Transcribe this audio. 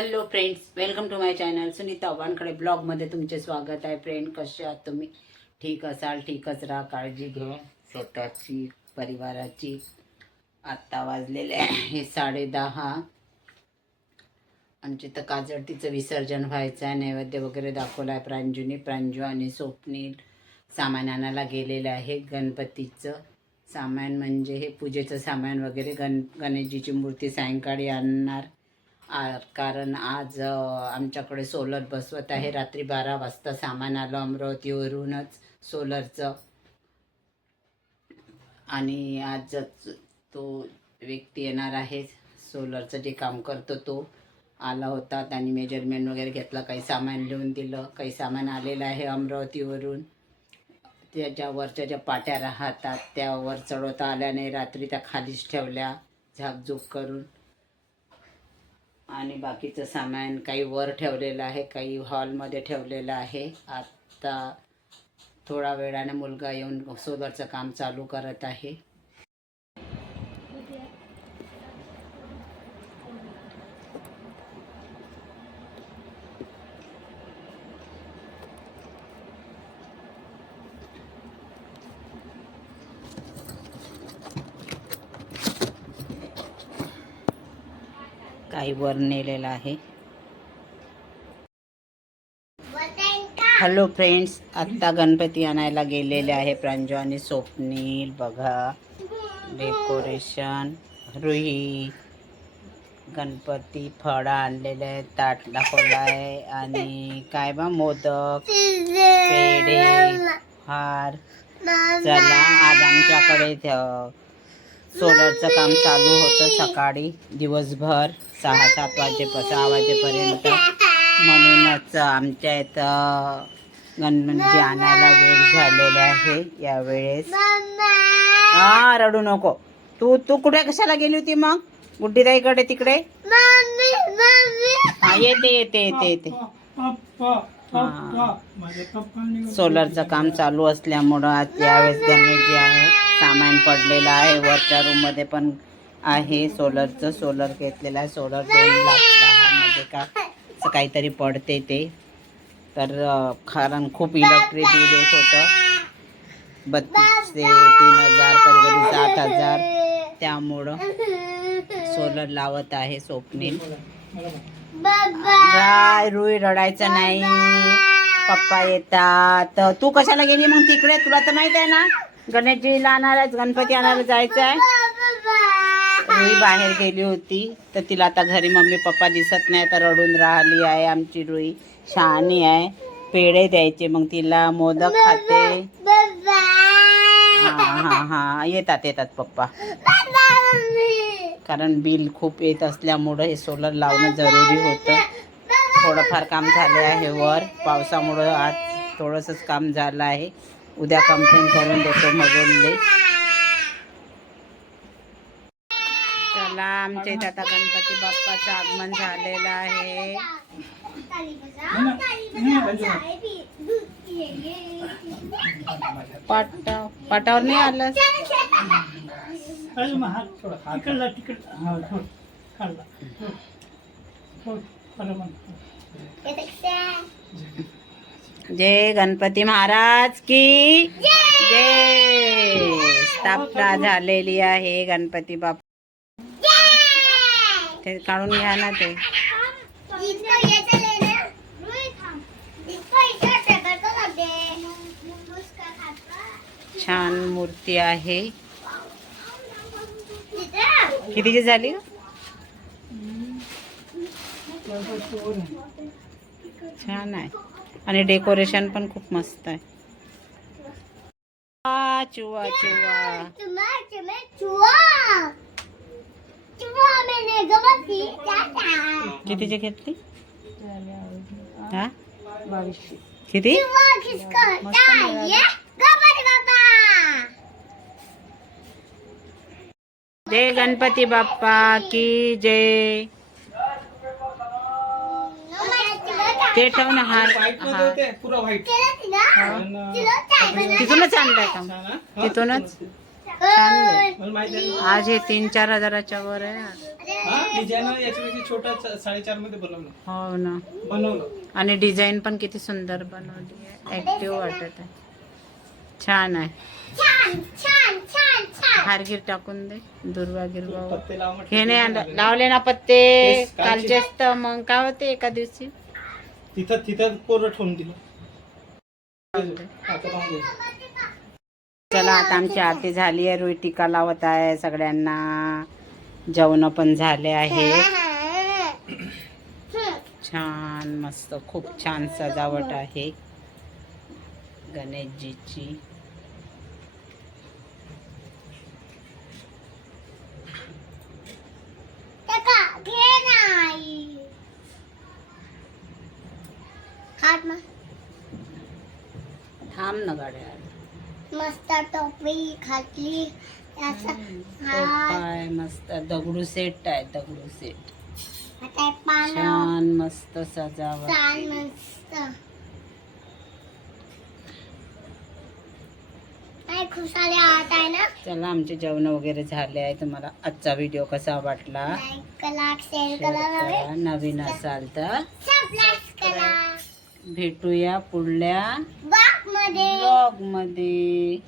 Hello friends, welcome to my channel Sunita Wankhede ब्लॉगमध्ये तुमचे स्वागत आहे. फ्रेंड, कसे आहात तुम्ही? ठीक असाल, ठीकच राहा, काळजी घ्या स्वतःची, परिवाराची. आत्ता वाजलेले हे 10:30. आमची तर काजळतीचं विसर्जन व्हायचं आहे. नैवेद्य वगैरे दाखवला आहे प्रांजूने. प्रांजू आणि स्वप्नील सामान आणायला गेलेलं आहे. गणपतीचं सामान म्हणजे हे पूजेचं सामान वगैरे. गणेशजीची मूर्ती सायंकाळी आणणार. कारण आज आमच्याकडे सोलर बसवत आहे. रात्री 12 वाजता सामान आलं अमरावतीवरूनच सोलरचं. आणि आज तो व्यक्ती येणार आहे, सोलरचं जे काम करतो तो आला होता. त्यांनी मेजरमेंट वगैरे घेतलं, काही सामान लिहून दिलं. काही सामान आलेलं आहे अमरावतीवरून. त्याच्यावरच्या ज्या पाट्या राहतात त्या वर चढवता आल्या नाही, रात्री त्या खालीच ठेवल्या झाकझूक करून. आणि बाकीचं सामान काही वर ठेवलेलं आहे, काही हॉलमध्ये ठेवलेलं आहे. आता थोडा वेळाने मुलगा येऊन सोलरचं काम चालू करत आहे. काही वर नेलेलं आहे. हॅलो फ्रेंड्स, आत्ता गणपती आणायला गेलेले आहे प्रांजू आणि स्वप्नील. बघा डेकोरेशन. रुही गणपती फळं आणलेले आहे, ताट दाखवला आहे. आणि काय बा, मोदक, पेढे, हार. चला, आज आमच्याकडे सोलरचं काम चालू होतं सकाळी दिवसभर 6 वाजेपर्यंत. म्हणूनच आमच्या इथं गणपती आणायला वेळ झालेला आहे यावेळेस. हा, रडू नको. तू कुठे कशाला गेली होती मग? गुड्डीताईकडे तिकडे. हा, येते. सोलरचं काम चालू असल्यामुळं आज यावेळेस गणेशजी आहे. सामान पडलेलं आहे वरच्या रूममध्ये पण आहे सोलरचं. सोलर घेतलेलं आहे. सोलर 2,10,000 मध्ये का असं काहीतरी पडते ते. तर कारण खूप इलेक्ट्रिक बिल येत होतं, 32 ते 3,000, कधी 7,000. त्यामुळं सोलर लावत आहे स्वप्नील. रुई, रडायचं नाही, पप्पा येतात. तू कशाला गेली मग तिकडे? तुला तर माहित आहे ना गणेशजीला आणायला, गणपती आणायला जायचं आहे. रुई बाहेर गेली होती, तर तिला आता घरी मम्मी पप्पा दिसत नाही तर रडून राहिली आहे. आमची रुई शहाणी आहे. पेढे द्यायचे मग तिला, मोदक खाते. हा, येतात पप्पा. कारण बिल खूप येत असल्यामुळं हे सोलर लावणं जरुरी होतं. थोडंफार काम झाले आहे वर, पावसामुळं आज थोडंसंच काम झालं आहे. उद्या कंप्लेंट करून देतो मगोनले. चला, आमच्या इथे आता गणपती बाप्पाचं आगमन झालेलं आहे. पाटावर नाही आलं. जय गणपती महाराज की जय. स्थापना झालेली आहे गणपती बाप्पा. ते काढून घ्या ना ते. छान मूर्ती आहे. कितीची झाली? छान आहे आणि डेकोरेशन पण खूप मस्त आहे. चुवा कितीची घेतली? हा, 2200. किती? जय गणपती बाप्पा की जय. ते ठेव ना हार. तिथूनच आणलाय का? तिथूनच. आज हे 3-4 हजाराच्या वर आहे. हा डिझाईन याच्यापेक्षा छोटा 4.5 मध्ये हो ना. बनवलं. आणि डिझाईन पण किती सुंदर बनवली आहे. ऍक्टिव्ह वाटत आहे. छान आहे. हारगीर टाकून दे. दुर्वा गिरवा पत्ते लाव म्हटलं हे ते नाही नाही लागले. लावले ना पत्ते. तेच कालचे. कालचे असतं मग काय होते एका दिवशी. तिथं कोरं ठेवून दिलं. लावून दे. आता लावून दे. चला आता आमची आरती झाली आहे. रुई टीका लावत आहे सगळ्यांना. जेवण पण झाले आहे. छान मस्त खूप छान सजावट आहे गणेशजीची. थांब ना गाड्या. मस्त टोपी घातली काय मस्त दगडू सेट आहे. दगडू सेट पानं छान मस्त सजावट. छान मस्त खुशाले आत आहे ना. चला आमचे जेवण वगैरे झाले आहे. तुम्हाला आजचा व्हिडिओ कसा वाटला लाईक करा शेअर शेअर करा करा. नवीन असाल तर सबस्क्राईब करा. भेटूया पुढल्या बाग मध्ये ब्लॉग मध्ये.